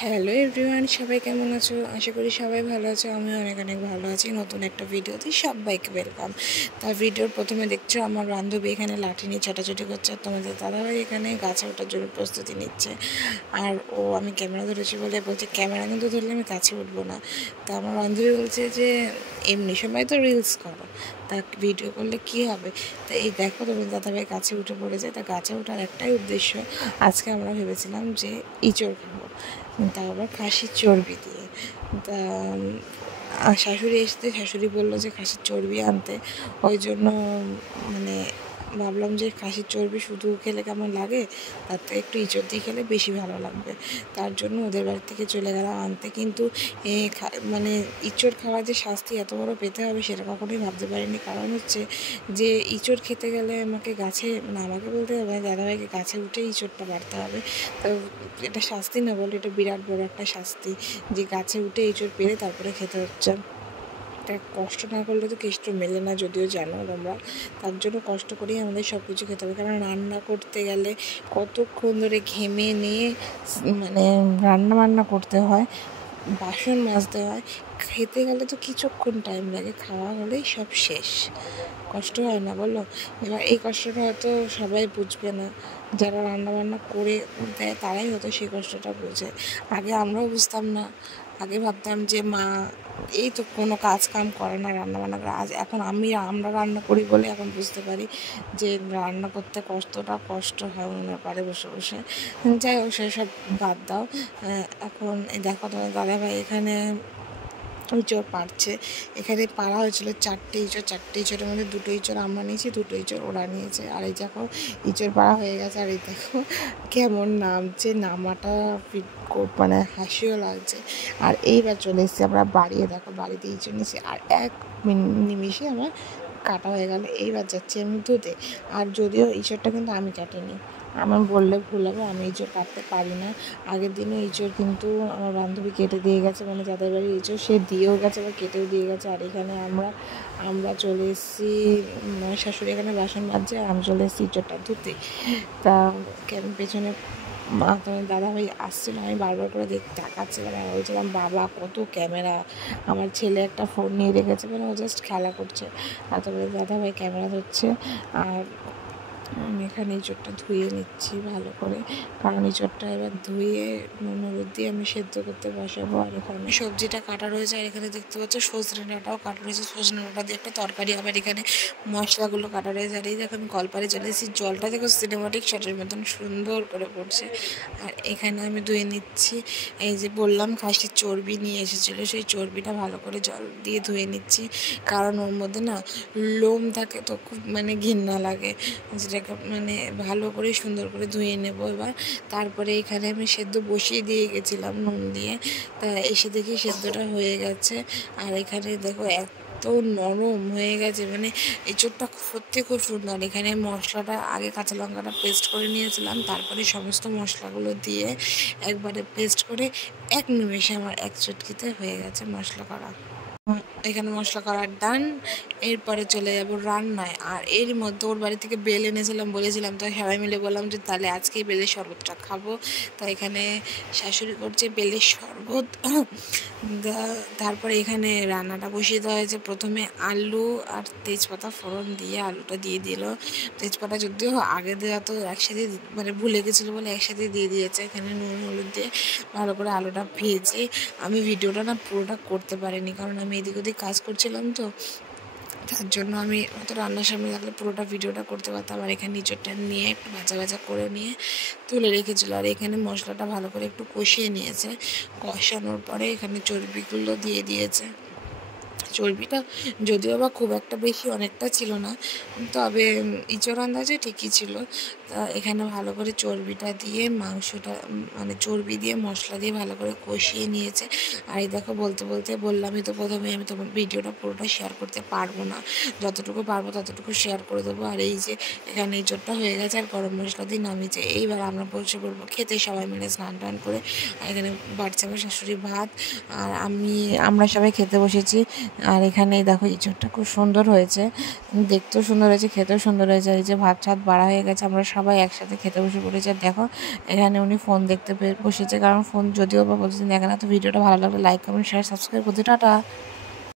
Hello everyone, সবাই কেমন আছো? আশা করি সবাই ভালো আছো। আমি অনেক অনেক ভালো আছি। নতুন একটা ভিডিওতে সবাইকে ওয়েলকাম। তার ভিডিওর প্রথমে দেখছো আমার বান্ধবী এখানে লাঠি নিয়ে ছোটাছুটি করছে, আর তোমাদের দাদাভাই এখানে গাছে ওঠার জন্য প্রস্তুতি নিচ্ছে। আর আমি ক্যামেরা ধরেছি বলে বলছে ক্যামেরা কিন্তু ধরলে আমি কাছে উঠবো না। তা আমার বান্ধবী বলছে যে এমনি সময় তো রিলস করো, তা ভিডিও করলে কি হবে। তা এই দেখো তোমাদের দাদাভাই গাছে উঠে পড়েছে। তা গাছে ওঠার একটাই উদ্দেশ্য, আজকে আমরা ভেবেছিলাম যে ইঁচড় খাবো, তা আবার খাসির চর্বি দিয়ে। তা শাশুড়ি এসতে শাশুড়ি বললো যে খাসির চর্বি আনতে, ওই জন্য মানে ভাবলাম যে খাসির চর্বি শুধু খেলে কেমন লাগে, তার থেকে একটু ইঁচড় দিয়ে খেলে বেশি ভালো লাগবে। তার জন্য ওদের বাড়ি থেকে চলে গেলাম আনতে। কিন্তু মানে ইঁচড় খাওয়ার যে শাস্তি এত বড় পেতে হবে সেটা কখনোই ভাবতে পারিনি। কারণ হচ্ছে যে ইঁচড় খেতে গেলে আমাকে গাছে, মানে আমাকে বলতে হবে দাদাভাইকে গাছে উঠে ইঁচড়টা বাড়তে হবে। তো এটা শাস্তি না বলে এটা বিরাট বড় একটা শাস্তি, যে গাছে উঠে ইঁচড় পেরে তারপরে খেতে হচ্ছে। এটা কষ্ট না করলে তো কেষ্ট মেলে না, যদিও জানো তোমরা। তার জন্য কষ্ট করেই আমাদের সব কিছু খেতে হবে। কারণ রান্না করতে গেলে কতক্ষণ ধরে ঘেমে নিয়ে মানে রান্না করতে হয়, বাসন মাজতে হয়। খেতে গেলে তো কিছুক্ষণ টাইম লাগে, খাওয়া হলেই সব শেষ। কষ্ট হয় না বলো? এবার এই কষ্টটা হয়তো সবাই বুঝবে না, যারা রান্নাবান্না করে দেয় তারাই হয়তো সেই কষ্টটা বোঝে। আগে আমরাও বুঝতাম না, আগে ভাবতাম যে মা এই তো কোনো কাজ কাম করে না, রান্নাবান্না করে। এখন আমরা রান্না করি বলে এখন বুঝতে পারি যে রান্না করতে কতটা কষ্ট হয় উনুনের পাড়ে বসে বসে। যাই হোক, সেসব বাদ দাও। এখন দেখো তোমার দাদাভাই এখানে ইঁচড় পাড়ছে। এখানে পাড়া হয়েছিল 4টে ইঁচড়। 4টে ইঁচড়ের মধ্যে 2টো ইঁচড় আমরা নিয়েছি, 2টো ইঁচড় ওরা নিয়েছে। আর এই দেখো ইঁচড় পাড়া হয়ে গেছে। আর এই দেখো কেমন নামছে, নামাটা মানে হাসিও লাগছে। আর এইবার চলে এসেছি আমরা বাড়ি। দেখো বাড়িতে ইঁচড় নিয়েছি, আর এক নিমিষে আমার কাটা হয়ে গেল। এইবার যাচ্ছি আমি ধুতে। আর যদিও ইঁচড়টা কিন্তু আমি কাটিনি, আমার বললে ভুল হবে, আমি ইঁচড় কাটতে পারি না। আগের দিনে ইঁচড় কিন্তু আমার বান্ধবী কেটে দিয়ে গেছে, মানে যাদের বাড়ি ইঁচড় সে দিয়েও গেছে বা কেটেও দিয়ে গেছে। আর এখানে আমরা চলে এসেছি, মানে শাশুড়ি এখানে বাসন মাজছে আর আমি চলে এসেছি ইঁচড়টা ধুতে। তা পেছনে তোমার দাদাভাই আসছিল, আমি বারবার করে তাকাচ্ছিলাম আর বলছিলাম বাবা কত ক্যামেরা। আমার ছেলে একটা ফোন নিয়ে রেখেছে, মানে ও জাস্ট খেলা করছে, আর তোমার দাদাভাই ক্যামেরা ধরছে। আর আমি এখানে ইঁচড়টা ধুয়ে নিচ্ছি ভালো করে, কারণ ইঁচড়টা এবার ধুয়ে নুন হলুদ দিয়ে আমি সেদ্ধ করতে বসাবো। আর এখানে সবজিটা কাটা রয়েছে, আর এখানে দেখতে পাচ্ছ সজনে ডাঁটাও কাটা রয়েছে। সজনে ডাঁটা দিয়ে একটা তরকারি, আবার এখানে মশলাগুলো কাটা রয়েছে। আর এই দেখো আমি কলপারে চলে এসেছি, জলটা দেখো সিনেমাটিক শটের মতন সুন্দর করে পড়ছে। আর এখানে আমি ধুয়ে নিচ্ছি, এই যে বললাম খাসির চর্বি নিয়ে এসেছিলো, সেই চর্বিটা ভালো করে জল দিয়ে ধুয়ে নিচ্ছি। কারণ ওর মধ্যে না লোম থাকে, তো খুব মানে ঘৃণা লাগে, যেটাকে মানে ভালো করে সুন্দর করে ধুয়ে নেব এবার। তারপরে এখানে আমি সেদ্ধ বসিয়ে দিয়ে গেছিলাম নুন দিয়ে, তা এসে দেখি সেদ্ধটা হয়ে গেছে। আর এখানে দেখো এত নরম হয়ে গেছে, মানে এঁচোড়টা সত্যি খুব সুন্দর। এখানে মশলাটা আগে কাঁচা লঙ্কাটা পেস্ট করে নিয়েছিলাম, তারপরে সমস্ত মশলাগুলো দিয়ে একবারে পেস্ট করে 1 নিমেষে আমার 1 চটকিতে হয়ে গেছে মশলা করা। এখানে মশলা করার ডান। এরপরে চলে যাব রান্নায়। আর এর মধ্যে ওর বাড়ি থেকে বেল এনেছিলাম, বলেছিলাম, তো সবাই মিলে বললাম যে তাহলে আজকেই বেলের শরবতটা খাবো। তো এখানে শাশুড়ি করছে বেলের শরবত। তারপরে এখানে রান্নাটা বসিয়ে দেওয়া হয়েছে। প্রথমে আলু আর তেজপাতা ফোড়ন দিয়ে আলুটা দিয়ে দিল। তেজপাতা যদিও আগে দেওয়া, তো একসাথে মানে ভুলে গেছিলো বলে একসাথে দিয়ে দিয়েছে। এখানে নুন হলুদ দিয়ে ভালো করে আলুটা ভেজে, আমি ভিডিওটা না পুরোটা করতে পারিনি, কারণ আমি এদিক ওদিক কাজ করছিলাম, তো তার জন্য আমি হয়তো রান্নার সামনে থাকলে পুরোটা ভিডিওটা করতে পারতাম। আর এখানে নিচরটা নিয়ে একটু ভাজা করে নিয়ে তুলে রেখেছিলো। আর এখানে মশলাটা ভালো করে একটু কষিয়ে নিয়েছে। কষানোর পরে এখানে চর্বিগুলো দিয়ে দিয়েছে। চর্বিটা যদিও বা খুব একটা বেশি অনেকটা ছিল না, তবে ইঁচড় আন্দাজে ঠিকই ছিল। তা এখানে ভালো করে চর্বিটা দিয়ে মাংসটা, মানে চর্বি দিয়ে মশলা দিয়ে ভালো করে কষিয়ে নিয়েছে। আর এই দেখো বলতে বললামই তো প্রথমে, আমি তোমার ভিডিওটা পুরোটা শেয়ার করতে পারবো না, যতটুকু পারবো ততটুকু শেয়ার করে দেবো। আর এই যে এখানে ইঁচড়টা হয়ে গেছে আর গরম মশলা দিয়ে নামিয়েছে। এইবার আমরা বসে পড়বো খেতে, সবাই মিলে স্নান টান করে। আর এখানে বাড়ছে আমার শাশুড়ি ভাত, আর আমরা সবাই খেতে বসেছি। আর এখানেই দেখো ইঁচড়টা খুব সুন্দর হয়েছে, দেখতেও সুন্দর হয়েছে, খেতেও সুন্দর হয়েছে। আর এই যে ভাত ছাত বাড়া হয়ে গেছে, আমরা সবাই একসাথে খেতে বসে পড়েছি। আর দেখো এখানে উনি ফোন দেখতে বসেছে, কারণ ফোন যদিও বা প্রতিদিন দেখে না। তো ভিডিওটা ভালো লাগলে লাইক কমেন্ট শেয়ার সাবস্ক্রাইব করতে, টাটা।